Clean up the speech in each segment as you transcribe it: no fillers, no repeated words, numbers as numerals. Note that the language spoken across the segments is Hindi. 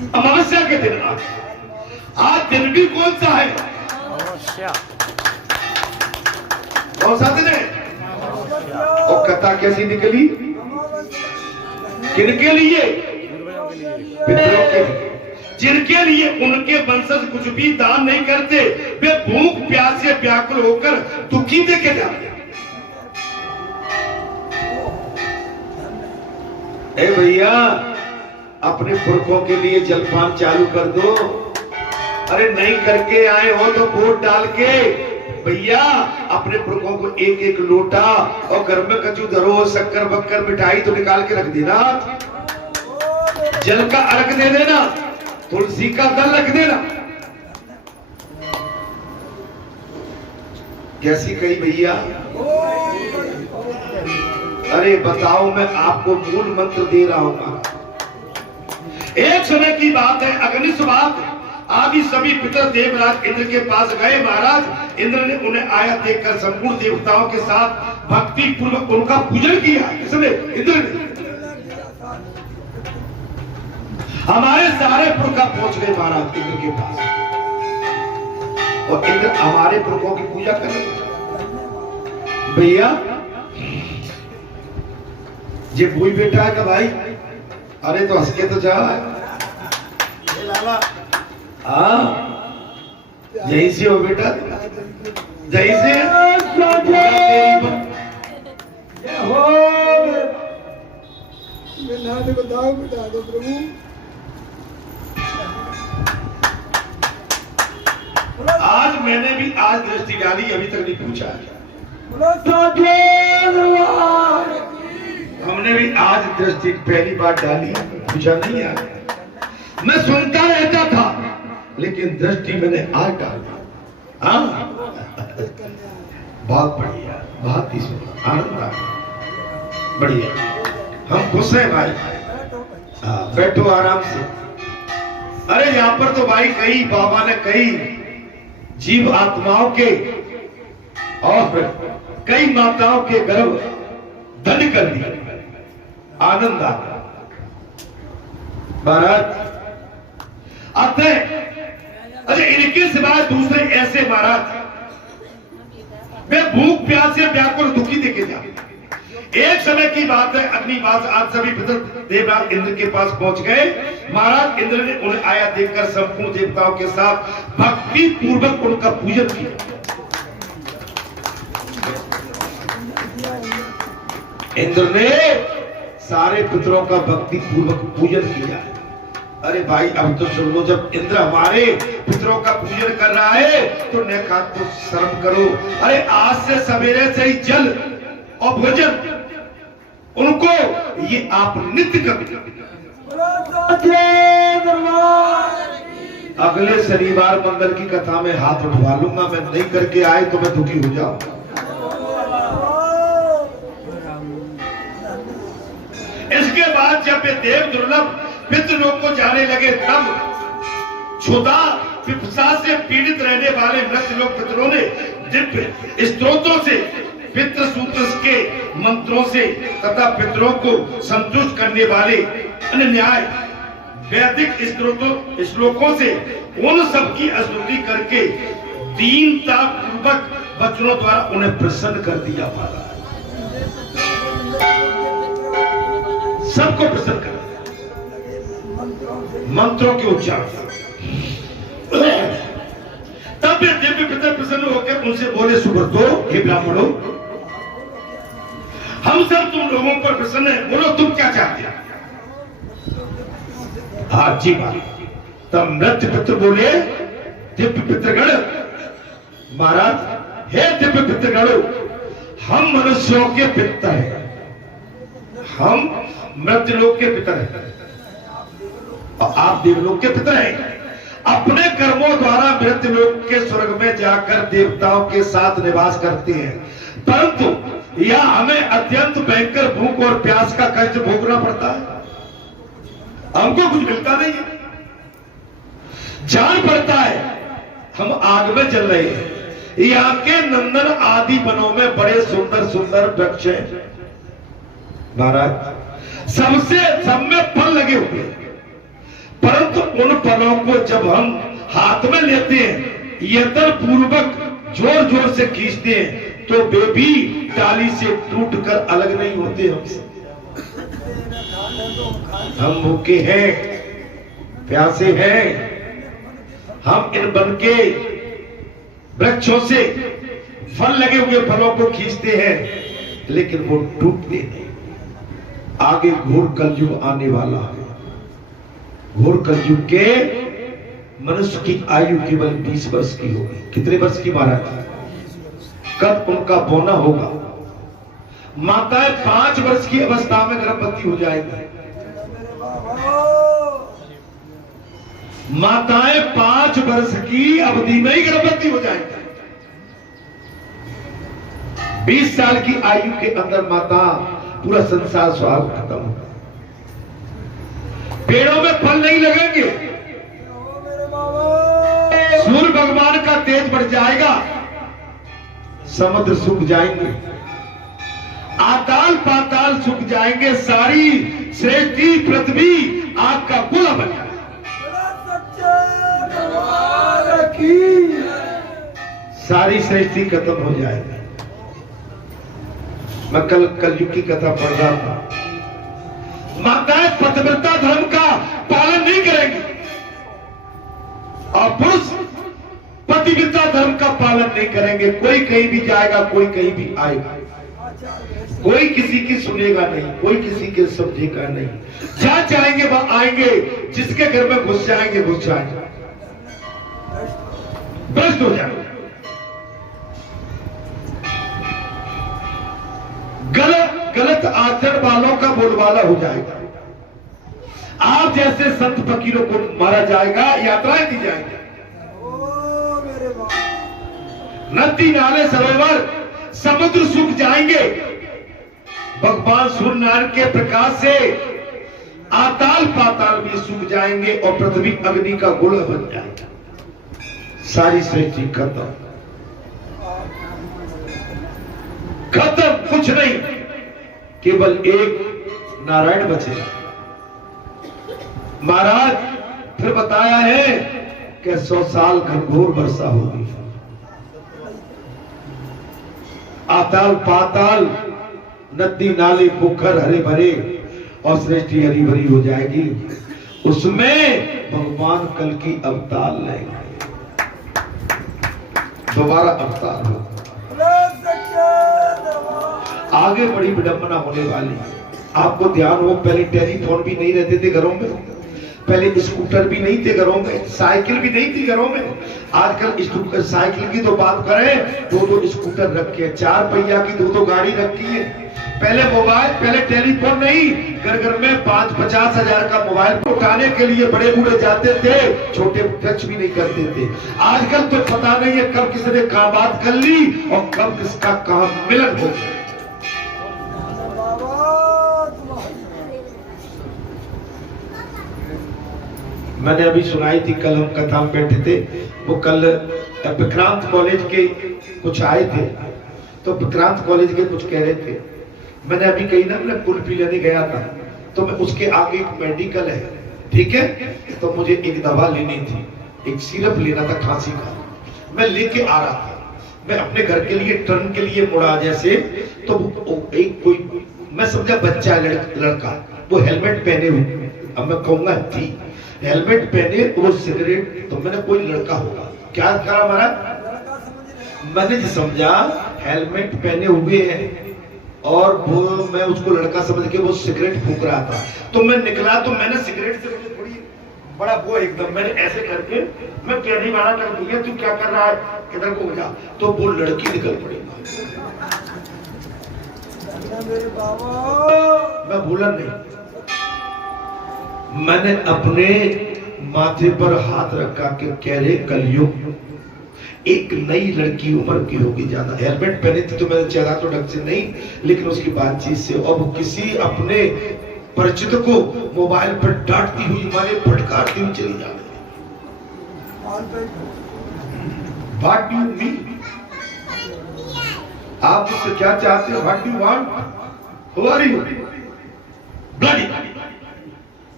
अमावस्या के दिन आज दिन भी कौन सा है? कौन सा दिन है? और कथा कैसी निकली? किनके लिए? पितरों के लिए, जिनके लिए उनके वंशज कुछ भी दान नहीं करते, वे भूख प्यास से व्याकुल होकर दुखी देखे जाते। ए भैया, अपने पुरखों के लिए जलपान चालू कर दो। अरे नहीं करके आए हो तो वोट डाल के भैया अपने पुरखों को एक एक लोटा और घर में कचू धरो, शक्कर बक्कर मिठाई तो निकाल के रख देना, जल का अर्घ दे देना, तुलसी का दल रख देना। कैसी कही भैया? अरे बताओ, मैं आपको मूल मंत्र दे रहा हूं। एक समय की बात है, अग्निस्वात आदि सभी पितर देवराज इंद्र के पास गए। महाराज इंद्र ने उन्हें आया देखकर संपूर्ण देवताओं के साथ भक्ति पूर्वक उनका पूजन किया। किसने? इंद्र ने। हमारे सारे पुरखा पहुंच गए महाराज इंद्र के पास, और इंद्र हमारे पुरखों की पूजा करें। भैया ये कोई बेटा है का भाई? अरे तो हंस के तो जा। हाँ, यही से हो बेटा, यही से बताओ बेटा दो प्रभु। आज मैंने भी आज दृष्टि डाली, अभी तक नहीं पूछा। हमने भी आज दृष्टि पहली बार डाली, पूछा नहीं यार। मैं सुनता रहता था, लेकिन दृष्टि मैंने आज डाली। हाँ, बहुत बढ़िया, बहुत ही सुंदर, आनंद आ गया, बढ़िया। हम खुश हैं भाई। हाँ, बैठो आराम से। अरे यहाँ पर तो भाई कई बाबा ने कई जीव आत्माओं के और कई माताओं के गर्भ धन कर दिया। आनंद आ गया महाराज। अतः अरे इनके सिवाय दूसरे ऐसे महाराज वे भूख प्यास से व्याकुल दुखी देखे जाते। एक समय की बात है, अग्निवास आज सभी पितर देवराज इंद्र के पास पहुंच गए। महाराज इंद्र ने उन्हें आया देखकर संपूर्ण देवताओं के साथ भक्ति पूर्वक उनका पूजन किया। इंद्र ने सारे पितरों का भक्ति पूर्वक पूजन किया। अरे भाई अब तो सुन लो, जब इंद्र हमारे पितरों का पूजन कर रहा है तो नेकात तो शर्म करो। अरे आज से सवेरे से ही जल और भोजन उनको ये आप नित्य कर। अगले शनिवार मंगल की कथा में हाथ उठवा लूंगा। मैं नहीं करके आए तो मैं दुखी हो जाऊंगा। इसके बाद जब वे देव दुर्लभ पितृलोक को जाने लगे, तब क्षुधा पिपासा से पीड़ित रहने वाले मृत्यलोक पितरों ने दिव्य स्तोत्रों से, पितृ सूत्र के मंत्रों से तथा पितरों को संतुष्ट करने वाले अन्याय वैदिक श्लोकों से उन सबकी स्तुति करके दीनता पूर्वक वचनों द्वारा उन्हें प्रसन्न कर दिया। सबको प्रसन्न कर मंत्रों के उच्चारण। तब वे दिव्य पितर प्रसन्न होकर उनसे बोले, सुब्रतो, हे ब्राह्मणों, हम सब तुम लोगों पर प्रसन्न हैं, बोलो तुम क्या चाहते हो? हाँ जी बात। तब मृत्य पितर बोले, दिव्य पितृगण, महाराज हे दिव्य पितृगणों, हम मनुष्यों के पितर हैं, हम मृत्युलोक के पितर हैं और आप देवलोक के पितर हैं। अपने कर्मों द्वारा मृत्युलोक के स्वर्ग में जाकर देवताओं के साथ निवास करते हैं, परंतु यह हमें अत्यंत भयंकर भूख और प्यास का कष्ट भोगना पड़ता है। हमको कुछ मिलता नहीं है, जान पड़ता है हम आग में जल रहे हैं। यहाँ के नंदन आदि वनों में बड़े सुंदर सुंदर वृक्ष हैं महाराज, सबसे सब में फल लगे हुए, परंतु उन पलों को जब हम हाथ में लेते हैं, यत्न पूर्वक जोर जोर से खींचते हैं, तो वे भी डाली से टूटकर अलग नहीं होते हमसे। हम भूखे हैं, प्यासे हैं, हम इन वन के वृक्षों से फल लगे हुए फलों को खींचते हैं, लेकिन वो टूटते नहीं। आगे घोर कलयुग आने वाला है। घोर कलयुग के मनुष्य की आयु केवल 20 वर्ष की होगी। कितने वर्ष की महाराज? कब उनका बोना होगा? माताएं 5 वर्ष की अवस्था में गर्भवती हो जाएंगी। माताएं 5 वर्ष की अवधि में ही गर्भवती हो जाएंगी। 20 साल की आयु के अंदर माता पूरा संसार स्वाभाव खत्म होगा। पेड़ों में फल नहीं लगेंगे, सूर्य भगवान का तेज बढ़ जाएगा, समुद्र सूख जाएंगे, आताल पाताल सूख जाएंगे, सारी सृष्टि पृथ्वी आग का गोला बन जाएगा। सारी सृष्टि खत्म हो जाएगी। मैं कल कलयुग की कथा पढ़ रहा था। माताएं पतिव्रता धर्म का पालन नहीं करेंगी और पुरुष पतिव्रता धर्म का पालन नहीं करेंगे। कोई कहीं भी जाएगा, कोई कहीं भी आएगा, कोई किसी की सुनेगा नहीं, कोई किसी के समझेगा नहीं। जहां चाहेंगे वहां आएंगे, जिसके घर में घुस जाएंगे घुस जाएंगे, भ्रष्ट हो जाएंगे। गलत आचरण वालों का बोलबाला हो जाएगा। आप जैसे संत फकीरों को मारा जाएगा, यात्राएं दी जाएंगी, नदी नाले सरोवर समुद्र सूख जाएंगे। भगवान सूर्यनारायण के प्रकाश से आताल पाताल भी सूख जाएंगे और पृथ्वी अग्नि का गोला बन जाएगा। सारी सृष्टि खत्म, खत्म, कुछ नहीं, केवल एक नारायण बचेगा। महाराज फिर बताया है कि 100 साल घनघोर वर्षा होगी, आताल पाताल नदी नाले पोखर हरे भरे और सृष्टि हरी भरी हो जाएगी। उसमें भगवान कल की अवतार लाएंगे, दोबारा अवतार हो। आगे बड़ी विडंबना होने वाली। आपको ध्यान हो, पहले टेलीफोन भी नहीं रहते थे घरों में, पहले स्कूटर भी नहीं थे घरों में, साइकिल भी नहीं थी घरों में। आजकल साइकिल की तो बात करें, 2-2 स्कूटर रखे, 4 पहिया की 2-2 गाड़ी रखी है। पहले मोबाइल, पहले टेलीफोन नहीं, घर घर में 5-50 हजार का मोबाइल उठाने के लिए बड़े बूढ़े जाते थे, छोटे टच भी नहीं करते थे। आजकल तो पता नहीं है कब किसने कहा बात कर ली और कब किसका कहा मिलन हो गया। मैंने अभी सुनाई थी, कल हम कथा में बैठे थे, वो कल विक्रांत कॉलेज के कुछ आए थे, तो विक्रांत कॉलेज के कुछ कह रहे थे। मैंने अभी कहीं ना, मैं कुल्फी लेने गया था, तो मैं उसके आगे एक मेडिकल है, ठीक है, तो मुझे एक दवा लेनी थी, एक सिरप लेना था खांसी का। मैं लेके आ रहा था, मैं अपने घर के लिए टर्न के लिए मुड़ा जैसे, तो एक कोई, मैं समझा बच्चा है, लड़का, वो हेलमेट पहने हुए, अब मैं कहूंगा थी हेलमेट पहने, वो सिगरेट, तो मैंने कोई लड़का होगा, क्या करा महाराज, मैंने समझा हेलमेट पहने हुए हैं और वो, मैं उसको लड़का समझ के वो सिगरेट फूंक रहा था। तो मैं निकला, तो मैंने सिगरेट से मुझे थोड़ी बड़ा वो एकदम, मैंने ऐसे करके मैं कहने वाला कर दिया, तू क्या कर रहा है, इधर को हो जा, तो वो लड़की निकल पड़ी। मैं भूला नहीं, मैंने अपने माथे पर हाथ रखा के कह रहे कलयुग, एक नई लड़की उम्र की होगी, ज्यादा हेलमेट पहनी थी तो मैंने चेहरा तो ढंग से नहीं, लेकिन उसकी बातचीत से, अब किसी अपने परिचित को मोबाइल पर डांटती हुई, मारे फटकारती हुई चली जा रही। What do you mean? आप मुझसे क्या चाहते हो? What do you want? Who are you? Bloody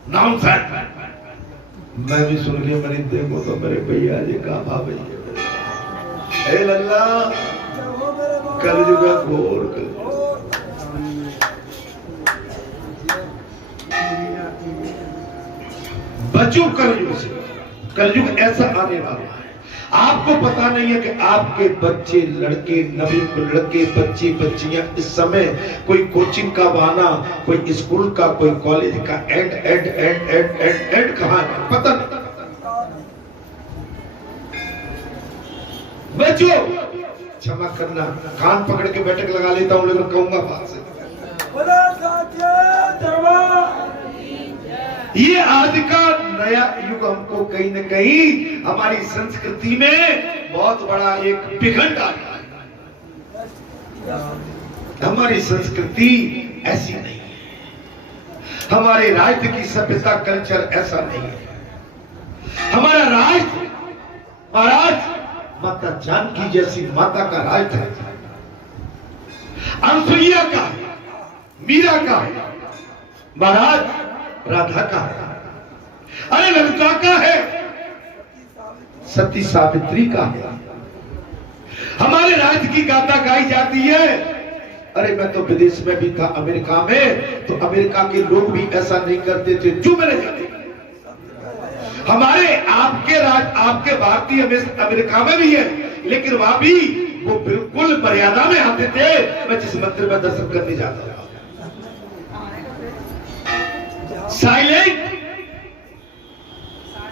nonsense. मैं भी सुन के मरी देखो तो मेरे भैया जी का भाभी हे लल्ला कलयुग घोर बचो कलयुग से। कलयुग ऐसा आने वाला है, आपको पता नहीं है कि आपके बच्चे लड़के नवी लड़के बच्चे बच्चियां इस समय कोई कोचिंग का बहाना, कोई स्कूल का, कोई कॉलेज का एड कहां है पता नहीं। बच्चों क्षमा करना, कान पकड़ के बैठक लगा लेता हूं लेकिन कहूंगा बात से। ये आज का नया युग हमको कहीं न कहीं हमारी संस्कृति में बहुत बड़ा एक विघटन डाला है। हमारी संस्कृति ऐसी नहीं है, हमारे राज्य की सभ्यता कल्चर ऐसा नहीं है। हमारा राज्य महाराज माता जानकी जैसी माता का राज्य है, अनसुईया का, मीरा का, महाराज राधा का है, अरे ललिता का है, सती सावित्री का है। हमारे राज्य की गाथा गाई जाती है। अरे मैं तो विदेश में भी था, अमेरिका में, तो अमेरिका के लोग भी ऐसा नहीं करते थे जो मेरे जाते। हमारे आपके भारतीय अमेरिका में भी है, लेकिन वहां भी वो बिल्कुल मर्यादा में आते थे। मैं जिस मंदिर में दर्शन करने जाता था,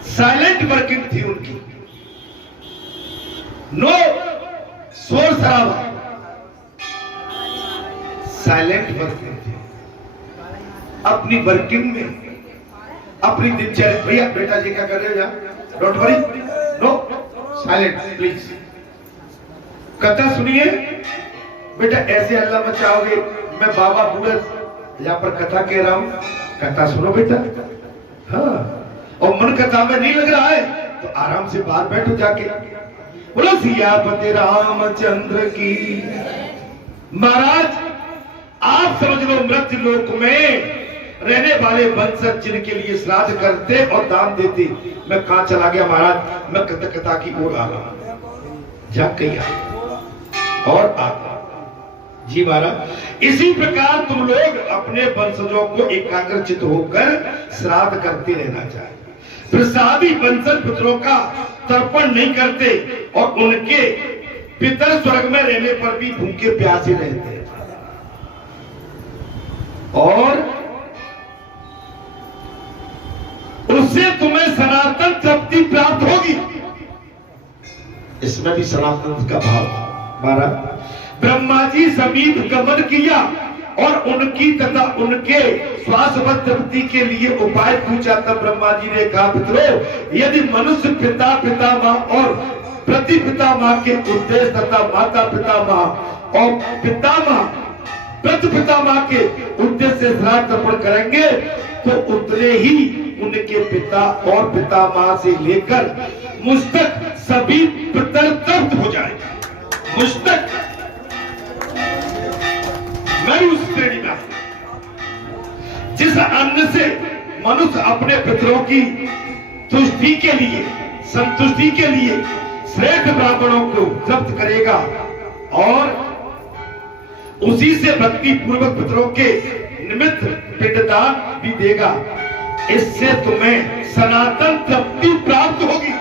साइलेंट वर्किंग थी उनकी, नो शोर शराबा, साइलेंट वर्किंग थी। अपनी वर्किंग में, अपनी दिनचर्या, भैया बेटा जी क्या कर रहे हो यार, don't worry, no silent please. कथा सुनिए बेटा, ऐसे हल्ला मचाओगे, मैं बाबा बूढ़ा यहाँ पर कथा कह रहा हूं, कथा सुनो बेटा। हाँ, और मन कथा में नहीं लग रहा है तो आराम से बाहर बैठो जाके। बोलो सियापति रामचंद्र की। महाराज आप समझ लो, मृत्यु लोक में रहने वाले वंशज जिनके लिए श्राद्ध करते और दान देते। मैं कहां चला गया महाराज, मैं कथा की ओर आ रहा हूं, जा कहीं आ और आता जी महाराज। इसी प्रकार तुम लोग अपने वंशजों को एकाग्रचित होकर श्राद्ध करते रहना चाहिए। प्रसादी वंशज पितरों का तर्पण नहीं करते और उनके पितर स्वर्ग में रहने पर भी भूखे प्यासे रहते हैं। और उससे तुम्हें सनातन तृप्ति प्राप्त होगी। इसमें भी सनातन का भाव महाराज। ब्रह्मा जी समीप गमन किया और उनकी तथा उनके श्वासवत तृप्ति के लिए उपाय पूछा। तब ब्रह्मा जी ने कहा, पितरों, यदि मनुष्य पिता पितामह और प्रति पितामह के उद्देश्य तथा माता पितामह और पितामह प्रति पितामह के उद्देश्य से श्राद्ध तर्पण करेंगे तो उतने ही उनके पिता और पितामह से लेकर मुझ तक सभी पितर तृप्त हो जाएंगे। मुझ तक, मैं उस श्रेणी में, जिस अन्न से मनुष्य अपने पितरों की तुष्टि के लिए, संतुष्टि के लिए श्रेष्ठ ब्राह्मणों को तृप्त करेगा और उसी से भक्ति पूर्वक पितरों के निमित्त पिंडदान भी देगा, इससे तुम्हें सनातन तृप्ति प्राप्त होगी,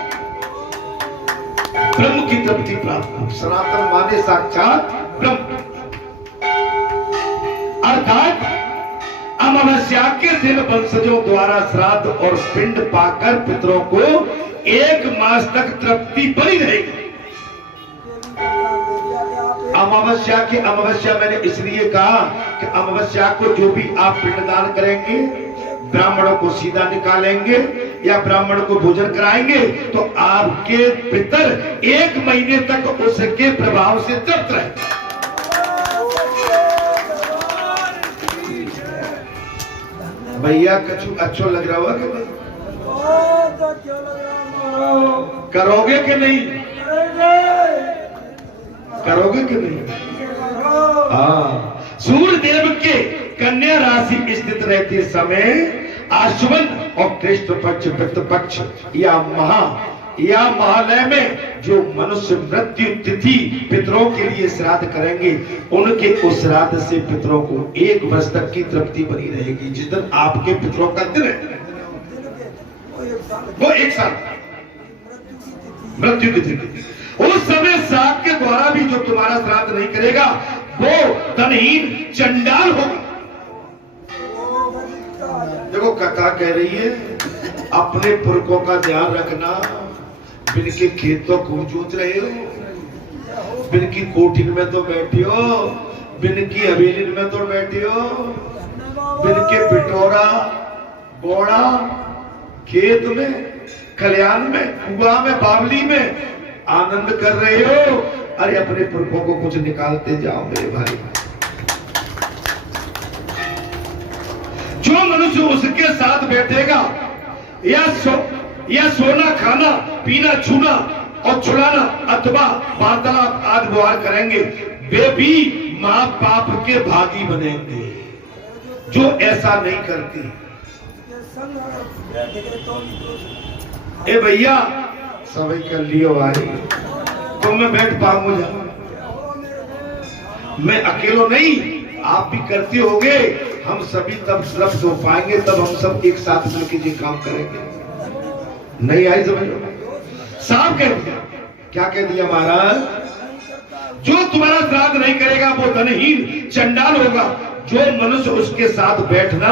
ब्रह्म की तृप्ति प्राप्त होगी। सनातन माने साक्षात ब्रह्म, अर्थात अमावस्या के दिन वंशजों द्वारा श्राद्ध और पिंड पाकर पितरों को 1 मास तक तृप्ति बनी रहेगी। अमावस्या मैंने इसलिए कहा कि अमावस्या को जो भी आप पिंडदान करेंगे, ब्राह्मणों को सीधा निकालेंगे या ब्राह्मण को भोजन कराएंगे तो आपके पितर 1 महीने तक उसके प्रभाव से तृप्त रहेंगे। भैया कछु अच्छा लग रहा होगा कि नहीं? करोगे कि नहीं? करोगे कि नहीं? हाँ। सूर्य देव के कन्या राशि स्थित रहते समय अश्विन और कृष्ण पक्ष पितृपक्ष या महालय में जो मनुष्य मृत्यु तिथि पितरों के लिए श्राद्ध करेंगे, उनके उस श्राद्ध से पितरों को 1 वर्ष तक की तृप्ति बनी रहेगी। जिस दिन आपके पितरों का दिन है वो 1 साल मृत्यु तिथि, उस समय साग के द्वारा भी जो तुम्हारा श्राद्ध नहीं करेगा वो धनहीन चंडाल होगा। देखो कथा कह रही है अपने पुरखों का ध्यान रखना। बिन के खेतों को जोत रहे हो, बिन की कोठिन में तो बैठे हो, बिन की हवेली में तो बैठे हो, बिन के पिटोरा बोड़ा खेत में, खलियान में, कुआ में, बावली में आनंद कर रहे हो। अरे अपने पुरखों को कुछ निकालते जाओ मेरे भाई। जो मनुष्य उसके साथ बैठेगा या सोना खाना पीना छूना और छुड़ाना अथवा वार्तालाप आदि व्यवहार करेंगे, वे भी मां बाप के भागी बनेंगे। जो ऐसा नहीं करती, ए भैया सभी कर लियो भाई, तो मैं बैठ पाऊंगा, मैं अकेलो नहीं, आप भी करते होगे, हम सभी तब लफ्ज हो पाएंगे, तब हम सब एक साथ मिलकर ये काम करेंगे। नहीं आई समझ लो, साफ कह दिया। क्या कह दिया महाराज? जो तुम्हारा श्राद्ध नहीं करेगा वो धनहीन चंडाल होगा। जो मनुष्य उसके साथ बैठना,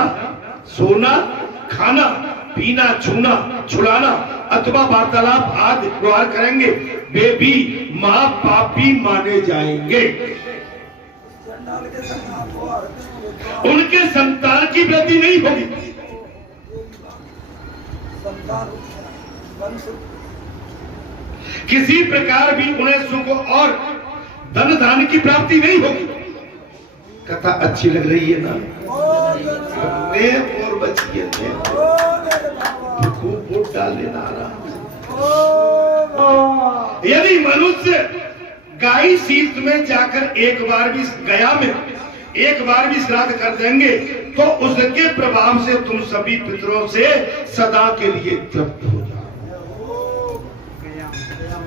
सोना, खाना, पीना, छूना, छुड़ाना अथवा वार्तालाप आदि व्यवहार करेंगे, वे भी महापापी माने जाएंगे। उनके संतान की वृद्धि नहीं होगी, किसी प्रकार भी उन्हें सुख और धन धान की प्राप्ति नहीं होगी। कथा अच्छी लग रही है ना? और बचिए खूब वोट डाल लेना रहा। यदि मनुष्य गाय शीत में जाकर एक बार भी श्राद्ध कर देंगे तो उसके प्रभाव से तुम सभी पितरों से सदा के लिए तृप्त हो जाओ।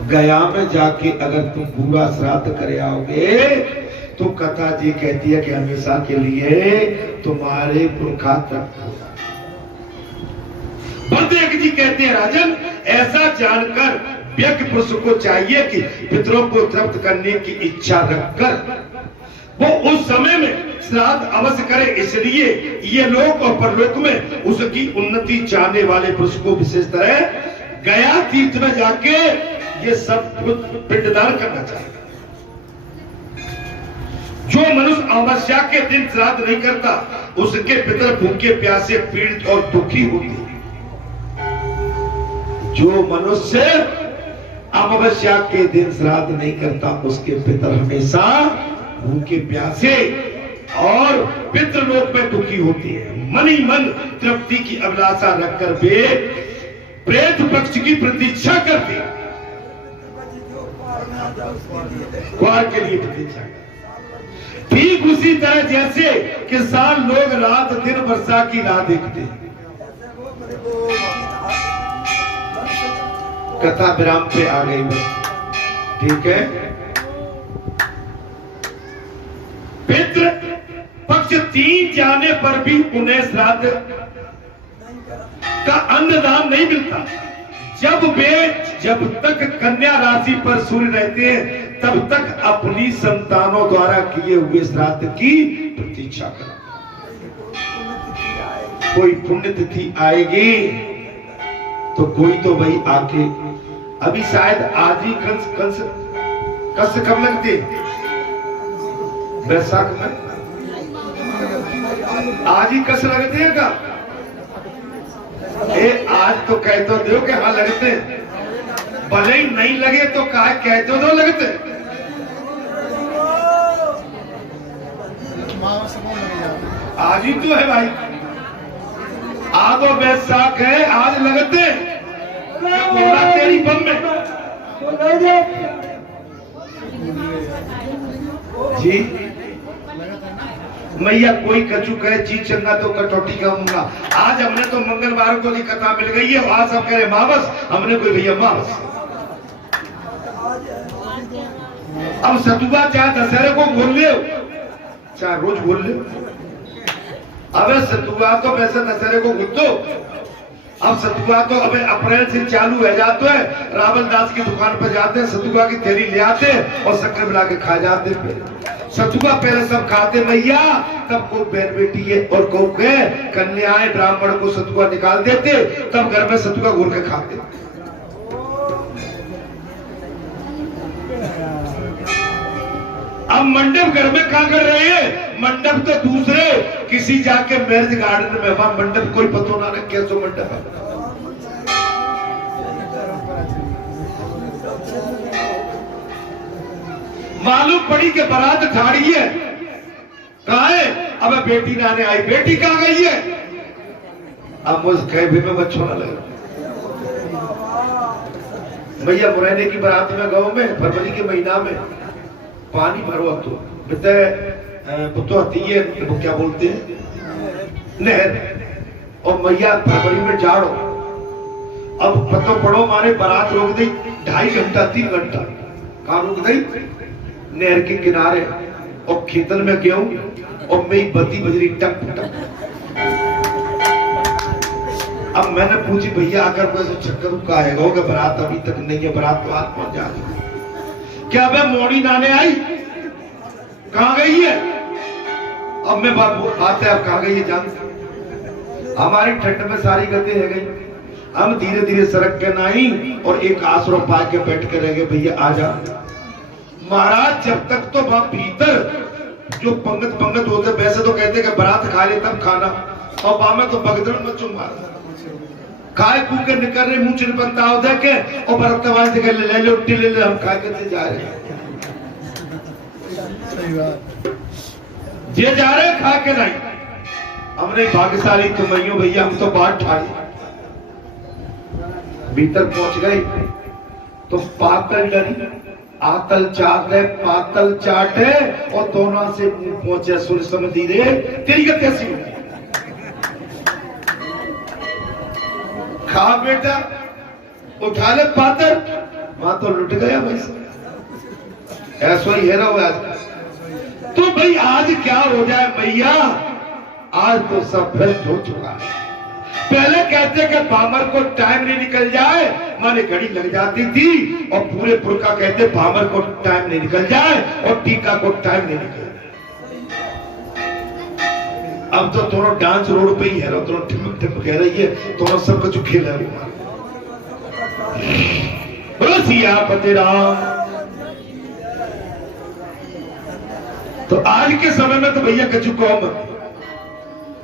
गया में जाके अगर तुम पूरा श्राद्ध कर आओगे तो कथा जी कहती है कि हमेशा के लिए तुम्हारे पुरखा तृप्त हो जाए। बलदेव जी कहते हैं राजन, ऐसा जानकर व्यक्ति पुरुष को चाहिए कि पितरों को तृप्त करने की इच्छा रखकर वो उस समय में श्राद्ध अवश्य करे। इसलिए ये लोक और परलोक में उसकी उन्नति चाहने वाले पुरुष को विशेष तरह गया तीर्थ में जाके ये सब कुछ पिंडदान करना चाहिए। जो मनुष्य अमावस्या के दिन श्राद्ध नहीं करता उसके पितर भूखे प्यासे पीड़ित और दुखी होते हैं। जो मनुष्य अमावस्या के दिन श्राद्ध नहीं करता उसके पितर हमेशा भूखे प्यासे और पितृलोक में दुखी होती है। मन ही मन तृप्ति की अभिलाषा रखकर वे प्रेत पक्ष की प्रतीक्षा करते हैं, द्वार के लिए प्रतीक्षा। ठीक उसी तरह जैसे किसान लोग रात दिन वर्षा की राह देखते हैं। कथा विराम पे आ गई बस, ठीक है। पितृ पक्ष 3 जाने पर भी उन्हें श्राद्ध का अन्नदान नहीं मिलता। जब तक कन्या राशि पर सूर्य रहते हैं तब तक अपनी संतानों द्वारा किए हुए श्राद्ध की प्रतीक्षा करो। कोई पुण्य तिथि आएगी तो कोई तो भाई आके, अभी शायद आज ही कंस कब लगते? बैसाख में आज ही कस लगते हैं का? आज तो कहते दो कि हाँ लगते, भले ही नहीं लगे तो कहा कहते दो लगते। आज ही तो है भाई, आज तो बैसाख है, आज लगते बोला तेरी बम में जी। मैया कोई कचू कहे चीज चंगा तो कटौती कहूंगा। आज हमने तो मंगलवार को की कथा मिल गई है, वहां सब कह रहे मावस, हमने कोई भैया मावस। अब सतुआ चाहे दशहरे को बोल ले, चाहे रोज बोल ले। अब सतुआ तो वैसे दशहरे को गुद्दो, अब सतुआ तो अब अप्रैल से चालू हो जाता है। रावल दास की दुकान पर जाते हैं, सतुआ की थैली ले आते हैं और शक्कर मिला के खा जाते हैं। सतुआ पहले सब खाते मैया, तब को बहन बेटी है और को कन्याएं ब्राह्मण को सतुआ निकाल देते, तब घर में सतुआ घोल के खाते। अब मंडप घर में क्या कर रहे हैं? मंडप तो दूसरे किसी जाके मैरिज गार्डन में, वहां मंडप कोई पतो ना रखे कैसो मंडप है। मालूम पड़ी कि बारात ठाड़ी है, कहा है? अब बेटी नाने आई, बेटी कहां गई है? अब मुझे भी में बच्चों ना लगे भैया। मुरैने की बारात में गाँव में फरवरी के महीना में पानी भरो, अब तो पुतो आती है, वो क्या बोलते हैं नहर, और मैया फरवरी में जाड़ो। अब पतो पड़ो मारे बारात रोक दी 2.5 घंटा 3 घंटा, कहां रोक दी? नहर के किनारे, और खेतन में गेहूं और मेरी बत्ती बजरी टक टक। अब मैंने पूछी भैया आकर कोई चक्कर का है कि बारात अभी तक नहीं है, बारात तो आज पहुंच जाती। क्या मैं मोड़ी नाने आई, कहां गई है? अब मैं बात है, अब कहां गई है जान। हमारी ठंड में सारी गति रह गई, हम धीरे धीरे सड़क के नाई और एक आसरो पा के बैठ के रह गए, भैया आ जा। महाराज जब तक तो वहां भीतर जो पंगत पंगत होते, वैसे तो कहते कि बारात खा ले तब खाना, और वहां में तो बगदड़ मचू मार खाए कूके निकल रहे, मुंह चिरपंताव दे के और बरतवाज से ले लो उट्टी ले ले, हम खा के जा रहे हैं। सही बात, जे जा रहे खा के नहीं। हमने भाग्यशाली तुम्हें भैया, हम तो बाहर ठाड़ी भीतर पहुंच गए तो पातल डरी आतल चाट है, पातल चाट है, और दोनों से मुंह पहुंचे सुर समझी रे तेरी का कैसी होगी। खा बेटा, उठा ले पातर, वहां तो लुट गया भाई, ऐसा ही है ना आज। तो भाई आज क्या हो जाए भैया, आज तो सब भ्रष्ट हो चुका है। पहले कहते कि भामर को टाइम नहीं निकल जाए, माने घड़ी लग जाती थी, और पूरे पुरखा कहते भामर को टाइम नहीं निकल जाए और टीका को टाइम नहीं निकल जाए। अब तो दोनों डांस रोड पे ही है, दोनों ठिमक ठिमक कह रही है, दोनों सब कुछ खेल है। सियापति राम। तो आज के समय में तो भैया कचू कौम,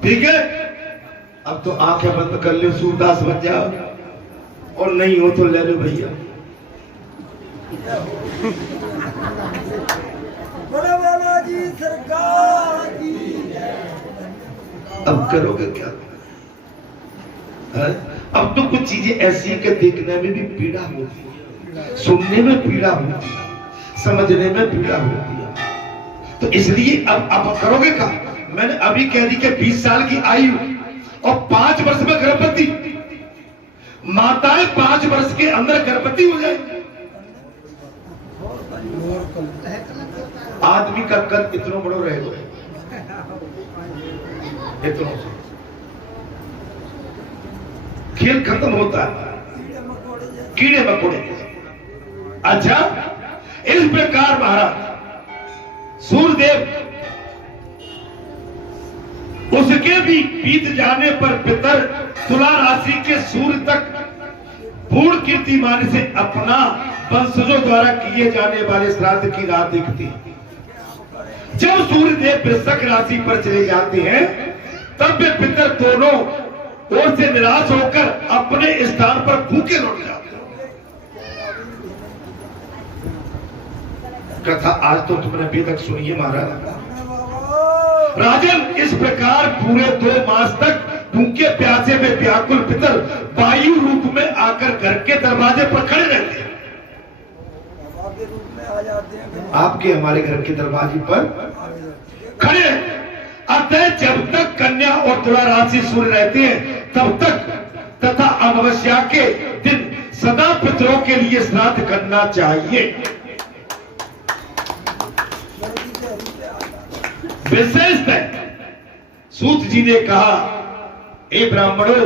ठीक है, अब तो आंखें बंद कर ले, सूरदास बन जाओ, और नहीं हो तो ले लो भैया। जी सरकार की। अब करोगे क्या है? अब तो कुछ चीजें ऐसी है कि देखने में भी पीड़ा होती है, सुनने में पीड़ा होती है, समझने में पीड़ा होती है। तो इसलिए अब करोगे क्या? मैंने अभी कह दी कि 20 साल की आयु और 5 वर्ष में गर्भवती माताएं 5 वर्ष के अंदर गर्भवती हो जाएगी। आदमी का कद इतना बड़ा रहेगा, इतना खेल खत्म होता है, कीड़े मकोड़े। अच्छा, इस प्रकार महाराज सूर्यदेव, उसके भी बीत जाने पर पितर तुला राशि के सूर्य तक पूर्ण कीर्तिमान से अपना वंशजों द्वारा किए जाने वाले श्राद्ध की राह देखती। जब सूर्यदेव वृश्चिक राशि पर चले जाते हैं, तब वे पितर दोनों ओर से निराश होकर अपने स्थान पर भूखे लौट जाते हैं। कथा आज तो तुमने अभी तक सुनी है महाराज। राजन, इस प्रकार पूरे 2 मास तक भूखे प्यासे में व्याकुल पितर वायु रूप में आकर घर के दरवाजे पर खड़े रहते हैं। आपके हमारे घर के दरवाजे पर खड़े बात है जब तक कन्या और तुला राशि सूर्य रहते हैं तब तक तथा अमावस्या के दिन सदा पितरों के लिए श्राद्ध करना चाहिए। विशेषतः सूत जी ने कहा, ए ब्राह्मणों,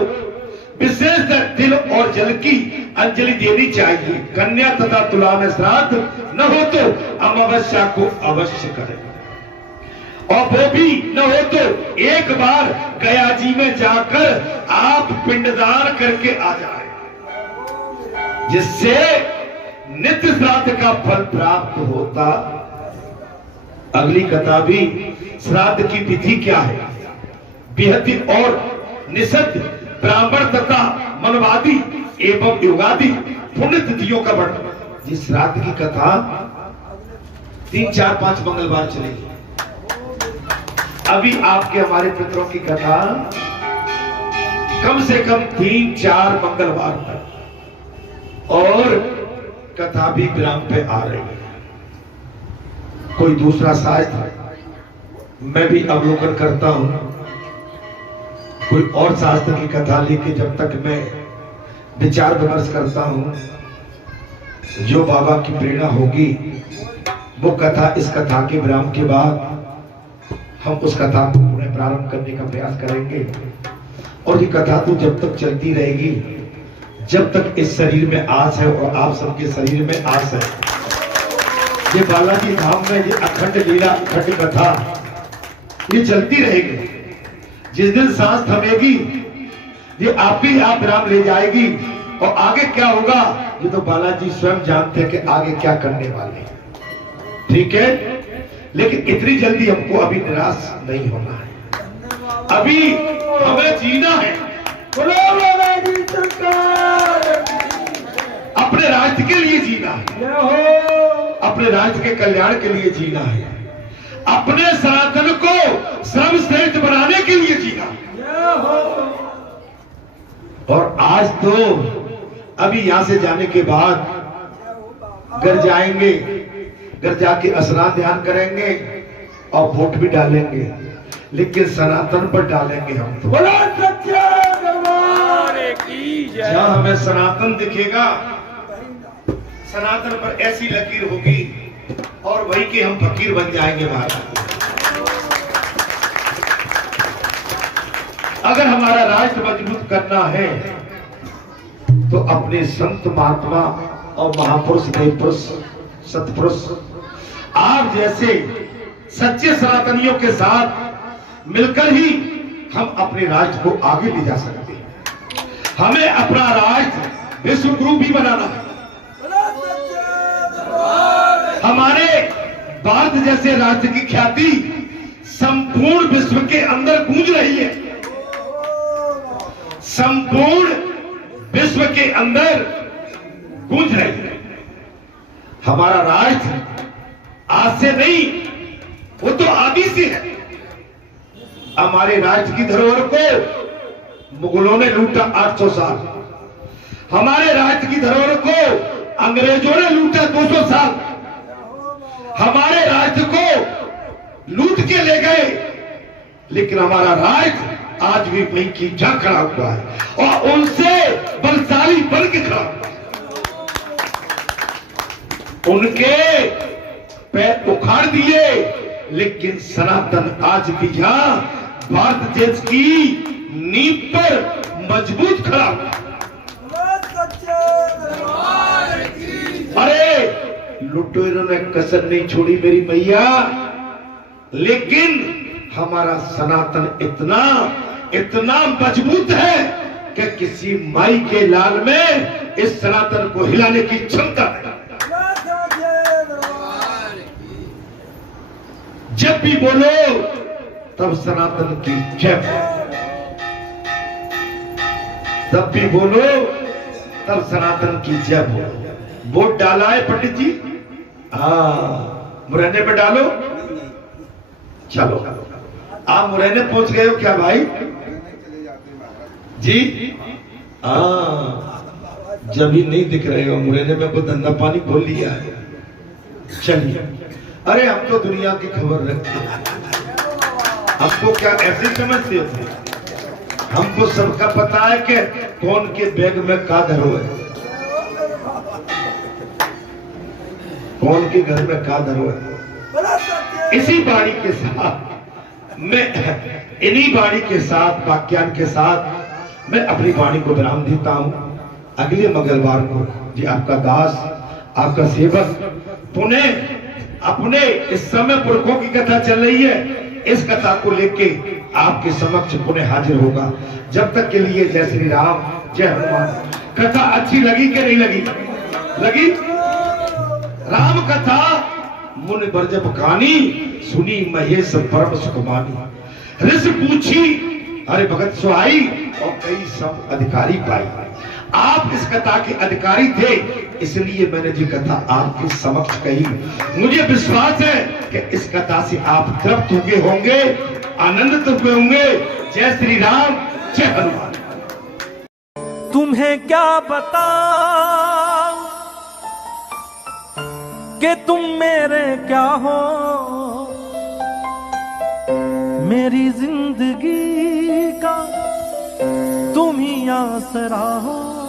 विशेषतः तिल और जल की अंजलि देनी चाहिए। कन्या तथा तुला में श्राद्ध न हो तो अमावस्या को अवश्य करें, और वो भी न हो तो एक बार गया जी में जाकर आप पिंडदान करके आ जाए, जिससे नित्य श्राद्ध का फल प्राप्त होता। अगली कथा भी श्राद्ध की विधि क्या है, बेहद और निषद ब्राह्मण तथा मनवादी एवं युगादि पुण्य तिथियों का वर्णन। जिस श्राद्ध की कथा 3, 4, 5 मंगलवार चलेगी। अभी आपके हमारे पितरों की कथा कम से कम 3, 4 मंगलवार तक, और कथा भी विराम पे आ रही है। कोई दूसरा शास्त्र मैं भी अवलोकन करता हूं, कोई और शास्त्र की कथा लेके जब तक मैं विचार विमर्श करता हूं, जो बाबा की प्रेरणा होगी वो कथा, इस कथा के विराम के बाद हम उस कथा को पुनः प्रारंभ करने का प्रयास करेंगे। और ये कथा तो जब तक चलती रहेगी जब तक इस शरीर में आस है और आप सबके शरीर में आस है। ये बालाजी धाम में ये अखंड लीला, अखंड कथा ये चलती रहेगी। जिस दिन सांस थमेगी ये आप ही आप विराम ले जाएगी, और आगे क्या होगा ये तो बालाजी स्वयं जानते हैं कि आगे क्या करने वाले हैं। ठीक है, लेकिन इतनी जल्दी हमको अभी निराश नहीं होना है, अभी हमें जीना है। अपने राज्य के लिए जीना है, अपने राज्य के कल्याण के लिए जीना है, अपने सनातन को सर्वश्रेष्ठ बनाने के लिए जीना है। और आज तो अभी यहां से जाने के बाद घर जाएंगे, घर जाके स्नान ध्यान करेंगे और वोट भी डालेंगे, लेकिन सनातन पर डालेंगे हम तो। जहां हमें सनातन दिखेगा, सनातन पर ऐसी लकीर होगी और वही के हम फकीर बन जाएंगे महाराज। अगर हमारा राष्ट्र मजबूत करना है तो अपने संत महात्मा और महापुरुष, देव पुरुष, सतपुरुष, आप जैसे सच्चे सनातनियों के साथ मिलकर ही हम अपने राज्य को आगे ले जा सकते हैं। हमें अपना राज्य विश्व गुरु भी बनाना है। हमारे भारत जैसे राज्य की ख्याति संपूर्ण विश्व के अंदर गूंज रही है, संपूर्ण विश्व के अंदर गूंज रही है। हमारा राज्य आज से नहीं, वो तो आदि से है। हमारे राज्य की धरोहर को मुगलों ने लूटा 800 साल, हमारे राज्य की धरोहर को अंग्रेजों ने लूटा 200 साल, हमारे राज्य को लूट के ले गए, लेकिन हमारा राज्य आज भी वहीं की जड़ खड़ा हुआ है और उनसे बलशाली बन के खड़ा हुआ है। उनके पैर उखाड़ दिए, लेकिन सनातन आज भी यहां भारत देश की नींव पर मजबूत खड़ा हुआ। अरे लुटेरों ने कसर नहीं छोड़ी मेरी मैया, लेकिन हमारा सनातन इतना इतना मजबूत है कि किसी माई के लाल में इस सनातन को हिलाने की क्षमता है। जब भी बोलो तब सनातन की जय, तब भी बोलो तब सनातन की जय बोलो। वोट डाला है पंडित जी? मुरैने पे डालो। चलो आप मुरैने पहुंच गए हो क्या भाई जी? जब भी नहीं दिख रहे हो मुरैने में, को धंधा पानी खोल लिया है। चलिए, अरे हम तो दुनिया की खबर रखते हैं, हमको क्या ऐसे समझते हो? हमको सबका पता है कि कौन के बैग में का धरो है, कौन के घर में का धरो है। बड़ा सत्य। इसी बाणी के साथ मैं, इन्हीं बाणी के साथ, वाक्यान के साथ मैं अपनी वाणी को विराम देता हूं। अगले मंगलवार को जी आपका दास, आपका सेवक पुनः अपने इस समय पुरखों की कथा चल रही है, इस कथा को लेके आपके समक्ष पुनः हाजिर होगा। जब तक के लिए जय श्री राम, जय हनुमान। कथा अच्छी लगी कि नहीं लगी? लगी। राम कथा मुनि बरजब कहानी, सुनी महेश परम सुखमानी। ऋषि पूछी अरे भगत सुहाई, और कई सब अधिकारी पाई। आप इस कथा के अधिकारी थे, इसलिए मैंने जी कथा आपके समक्ष कही। मुझे विश्वास है कि इस कथा से आप तृप्त हुए होंगे, आनंदित हुए होंगे। जय श्री राम, जय हनुमान। तुम्हें क्या बताऊं कि तुम मेरे क्या हो, मेरी जिंदगी का तुम ही आसरा हो।